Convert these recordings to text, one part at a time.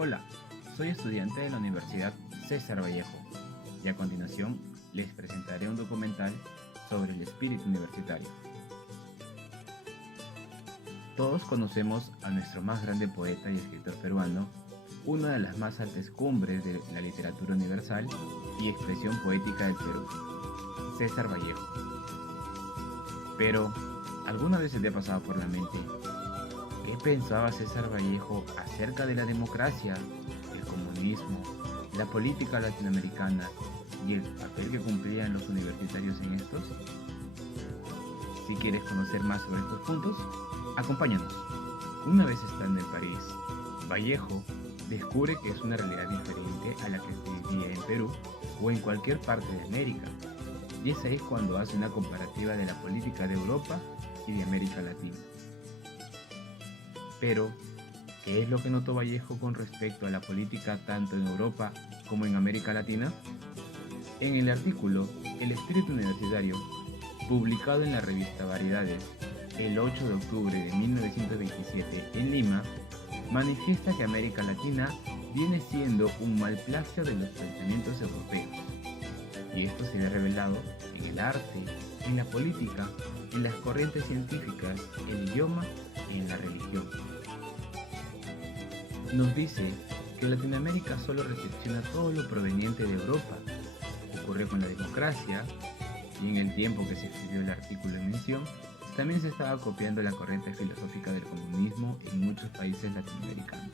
Hola, soy estudiante de la Universidad César Vallejo y a continuación les presentaré un documental sobre el espíritu universitario. Todos conocemos a nuestro más grande poeta y escritor peruano, una de las más altas cumbres de la literatura universal y expresión poética del Perú, César Vallejo. Pero, ¿alguna vez se te ha pasado por la mente qué pensaba César Vallejo acerca de la democracia, el comunismo, la política latinoamericana y el papel que cumplían los universitarios en estos? Si quieres conocer más sobre estos puntos, acompáñanos. Una vez estando en París, Vallejo descubre que es una realidad diferente a la que se vivía en Perú o en cualquier parte de América. Y es ahí cuando hace una comparativa de la política de Europa y de América Latina. Pero, ¿qué es lo que notó Vallejo con respecto a la política tanto en Europa como en América Latina? En el artículo El espíritu universitario, publicado en la revista Variedades el 8 de octubre de 1927 en Lima, manifiesta que América Latina viene siendo un mal plagio de los pensamientos europeos. Y esto se ve revelado en el arte, en la política, en las corrientes científicas, el idioma y en la religión. Nos dice que Latinoamérica solo recepciona todo lo proveniente de Europa. Ocurrió con la democracia, y en el tiempo que se escribió el artículo en mención, también se estaba copiando la corriente filosófica del comunismo en muchos países latinoamericanos.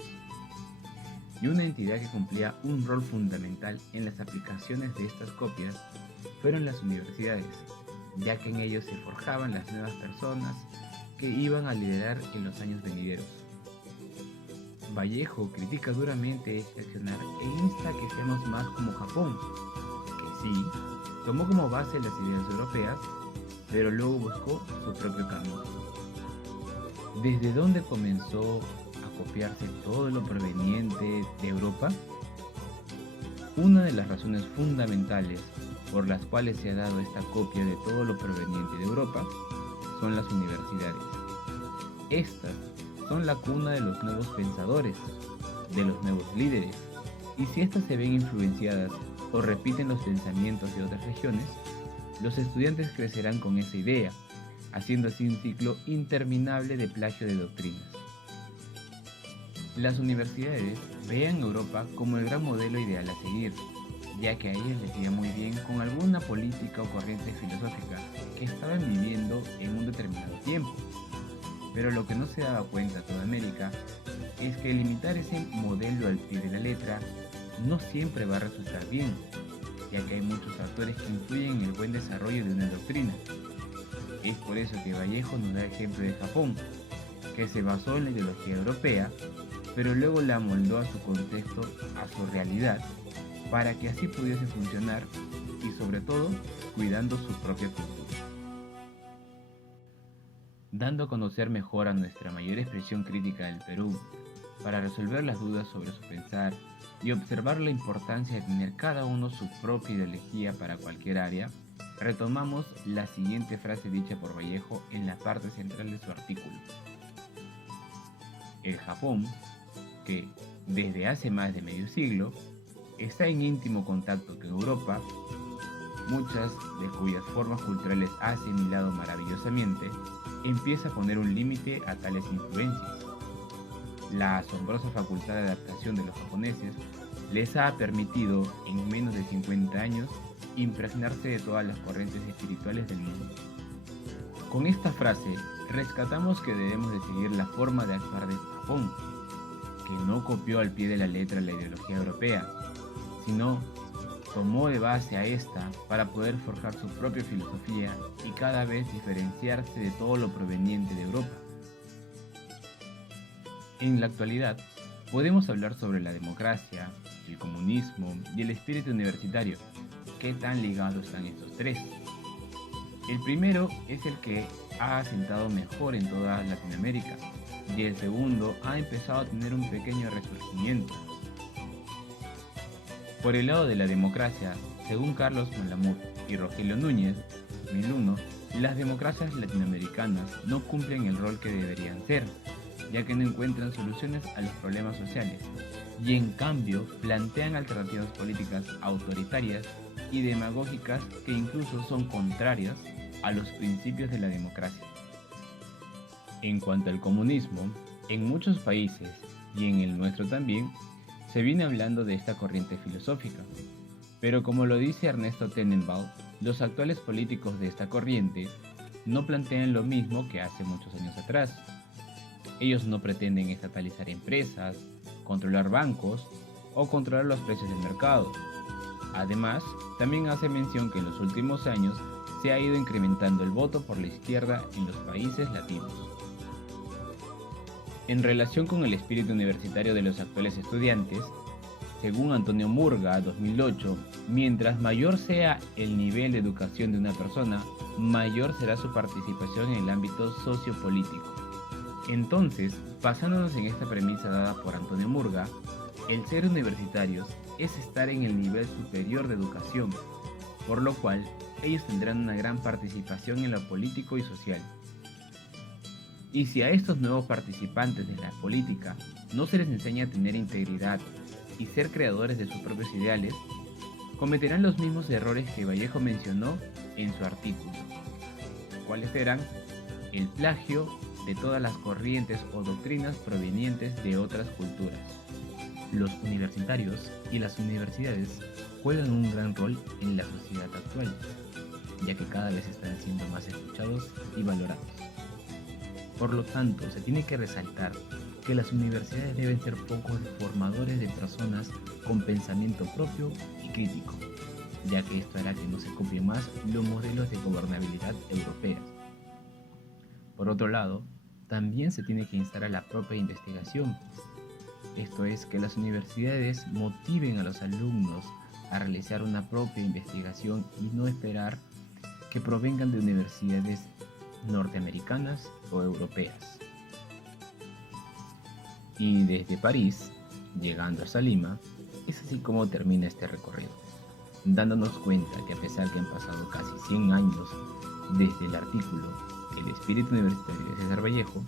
Y una entidad que cumplía un rol fundamental en las aplicaciones de estas copias fueron las universidades, ya que en ellos se forjaban las nuevas personas que iban a liderar en los años venideros. Vallejo critica duramente este accionar e insta a que seamos más como Japón, que sí, tomó como base las ideas europeas, pero luego buscó su propio camino. ¿Desde dónde comenzó a copiarse todo lo proveniente de Europa? Una de las razones fundamentales por las cuales se ha dado esta copia de todo lo proveniente de Europa son las universidades. Estas son la cuna de los nuevos pensadores, de los nuevos líderes, y si éstas se ven influenciadas o repiten los pensamientos de otras regiones, los estudiantes crecerán con esa idea, haciendo así un ciclo interminable de plagio de doctrinas. Las universidades veían a Europa como el gran modelo ideal a seguir, ya que a ellas les iba muy bien con alguna política o corriente filosófica que estaban viviendo en un determinado tiempo. Pero lo que no se daba cuenta toda América es que limitar ese modelo al pie de la letra no siempre va a resultar bien, ya que hay muchos factores que influyen en el buen desarrollo de una doctrina. Es por eso que Vallejo nos da el ejemplo de Japón, que se basó en la ideología europea, pero luego la amoldó a su contexto, a su realidad, para que así pudiese funcionar y sobre todo cuidando su propia cultura. Dando a conocer mejor a nuestra mayor expresión crítica del Perú, para resolver las dudas sobre su pensar y observar la importancia de tener cada uno su propia ideología para cualquier área, retomamos la siguiente frase dicha por Vallejo en la parte central de su artículo. El Japón, que desde hace más de medio siglo está en íntimo contacto con Europa, muchas de cuyas formas culturales ha asimilado maravillosamente, empieza a poner un límite a tales influencias. La asombrosa facultad de adaptación de los japoneses les ha permitido, en menos de 50 años, impregnarse de todas las corrientes espirituales del mundo. Con esta frase, rescatamos que debemos de seguir la forma de actuar de Japón, que no copió al pie de la letra la ideología europea, sino tomó de base a esta para poder forjar su propia filosofía y cada vez diferenciarse de todo lo proveniente de Europa. En la actualidad, podemos hablar sobre la democracia, el comunismo y el espíritu universitario. ¿Qué tan ligados están estos tres? El primero es el que ha asentado mejor en toda Latinoamérica y el segundo ha empezado a tener un pequeño resurgimiento. Por el lado de la democracia, según Carlos Malamud y Rogelio Núñez, 2001, las democracias latinoamericanas no cumplen el rol que deberían ser, ya que no encuentran soluciones a los problemas sociales, y en cambio plantean alternativas políticas autoritarias y demagógicas que incluso son contrarias a los principios de la democracia. En cuanto al comunismo, en muchos países, y en el nuestro también, se viene hablando de esta corriente filosófica. Pero como lo dice Ernesto Tenenbaum, los actuales políticos de esta corriente no plantean lo mismo que hace muchos años atrás. Ellos no pretenden estatalizar empresas, controlar bancos o controlar los precios del mercado. Además, también hace mención que en los últimos años se ha ido incrementando el voto por la izquierda en los países latinos. En relación con el espíritu universitario de los actuales estudiantes, según Antonio Murga, 2008, mientras mayor sea el nivel de educación de una persona, mayor será su participación en el ámbito sociopolítico. Entonces, basándonos en esta premisa dada por Antonio Murga, el ser universitarios es estar en el nivel superior de educación, por lo cual ellos tendrán una gran participación en lo político y social. Y si a estos nuevos participantes de la política no se les enseña a tener integridad y ser creadores de sus propios ideales, cometerán los mismos errores que Vallejo mencionó en su artículo. ¿Cuáles eran? El plagio de todas las corrientes o doctrinas provenientes de otras culturas. Los universitarios y las universidades juegan un gran rol en la sociedad actual, ya que cada vez están siendo más escuchados y valorados. Por lo tanto, se tiene que resaltar que las universidades deben ser focos formadores de personas con pensamiento propio y crítico, ya que esto hará que no se copien más los modelos de gobernabilidad europeos. Por otro lado, también se tiene que instar a la propia investigación. Esto es, que las universidades motiven a los alumnos a realizar una propia investigación y no esperar que provengan de universidades norteamericanas o europeas. Y desde París, llegando hasta Lima, es así como termina este recorrido, dándonos cuenta que a pesar que han pasado casi 100 años desde el artículo El espíritu universitario de César Vallejo,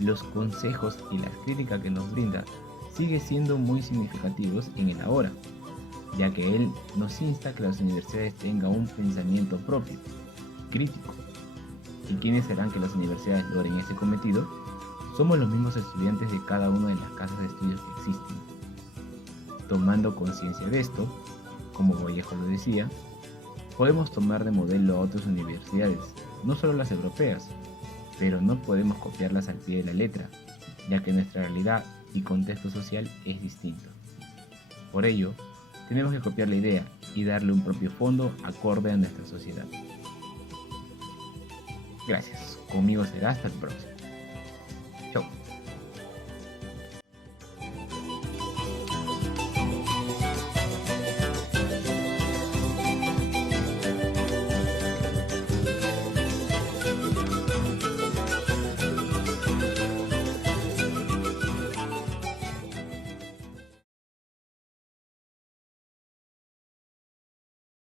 los consejos y la crítica que nos brinda sigue siendo muy significativos en el ahora, ya que él nos insta a que las universidades tengan un pensamiento propio, crítico. ¿Y quiénes harán que las universidades logren ese cometido? Somos los mismos estudiantes de cada una de las casas de estudios que existen. Tomando conciencia de esto, como Vallejo lo decía, podemos tomar de modelo a otras universidades, no solo las europeas, pero no podemos copiarlas al pie de la letra, ya que nuestra realidad y contexto social es distinto. Por ello, tenemos que copiar la idea y darle un propio fondo acorde a nuestra sociedad. Gracias, conmigo será hasta el próximo.